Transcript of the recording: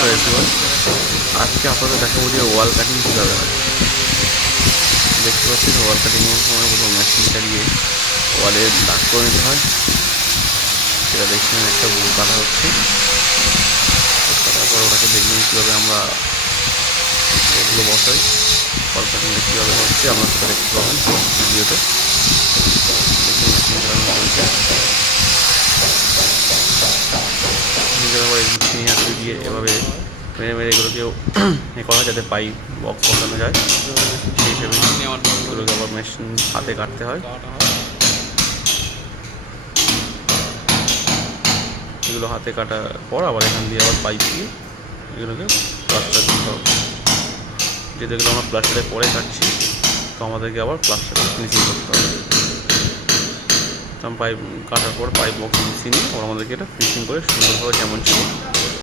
নমস্কার এভরিওয়ান। আজকে আপনাদের দেখাবো যে ওয়াল কাটিং কীভাবে হয়। দেখতে পাচ্ছেন ওয়াল কাটিংয়ের সময় প্রথম মেশিন চালিয়ে ওয়ালে দাগ করে নিতে হয়। সেটা দেখছেন একটা বোল কাটা হচ্ছে, কাটার পর ওটাকে দেখবেন কীভাবে আমরা ওগুলো বসাই। ওয়াল কাটিংটা কীভাবে হচ্ছে আমরা সেটা দেখতে পাবেন ভিডিওতে। দেখুন মেশিন চালানো চলছে। এগুলো দিয়ে এভাবে মেরে মেরে এগুলোকেও করা হয় যাতে পাইপ বক্স বসানো যায়। সেই হিসেবে এগুলোকে আবার মেশিন হাতে কাটতে হয়। এগুলো হাতে কাটার পর আবার এখান দিয়ে আবার পাইপ দিয়ে এগুলোকে প্লাস্টার দিতে হবে। যেহেতু এগুলো আমরা প্লাস্টারে পরে কাটছি, তো আমাদেরকে আবার প্লাস্টারটা ফিনিশিং করতে হবে। পাইপ কাটার পর পাইপ বক্স মিশিয়ে নিয়ে ওরা আমাদেরকে এটা ফিনিশিং করে সুন্দরভাবে যেমন ছিল